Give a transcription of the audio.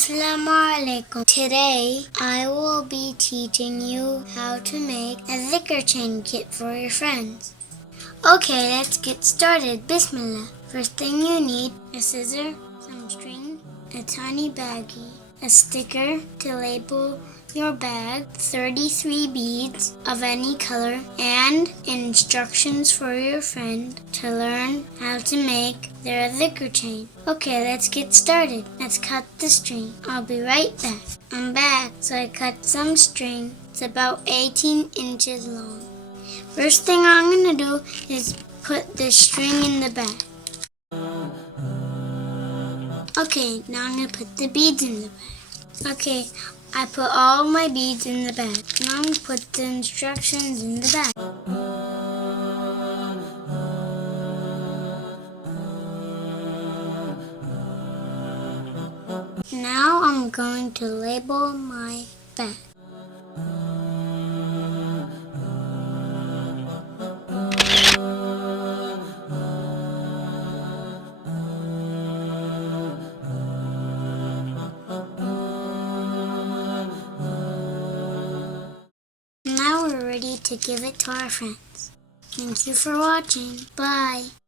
Assalamu alaikum. Today I will be teaching you how to make a Dhikr chain kit for your friends. Okay, let's get started. Bismillah. First thing you need, a scissor, some string, a tiny baggie, a sticker to label your bag, 33 beads of any color, and instructions for your friend to learn how to make their Dhikr chain. Okay, let's get started. Let's cut the string. I'll be right back. I'm back, so I cut some string. It's about 18 inches long. First thing I'm gonna do is put the string in the bag. Okay, now I'm gonna put the beads in the bag. Okay, I put all my beads in the bag. Now I'm gonna put the instructions in the bag. Now I'm going to label my bag. Now we're ready to give it to our friends. Thank you for watching. Bye.